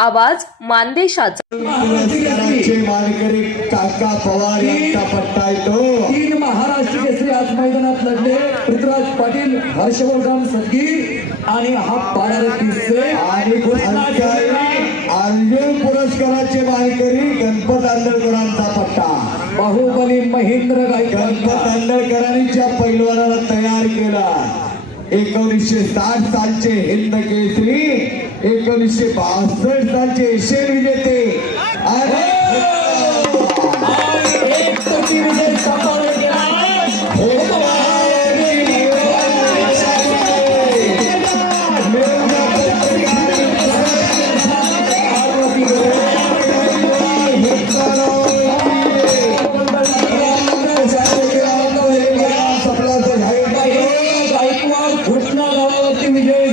आवाज मानदेशाचा. पुरस्काराचे मानकरी काका पवार यांचा पट्टा येतो. तीन महाराष्ट्र केसरी आज मैदानात लढले. पृथ्वीराज पाटील हर्षवर्धन सदगी आणि हा आणि अर्जुन पुरस्काराचे मानकरी गणपत आंदळकरांचा पट्टा. बाहुबली महेंद्र गायकवाड. गणपत आंदळकरांनी ज्या पैलवानाला तयार केला. एकोणीसशे साठ सालचे हिंद केसरी एकोणीसशे बासष्ट सालचे एशियन विजेते विजय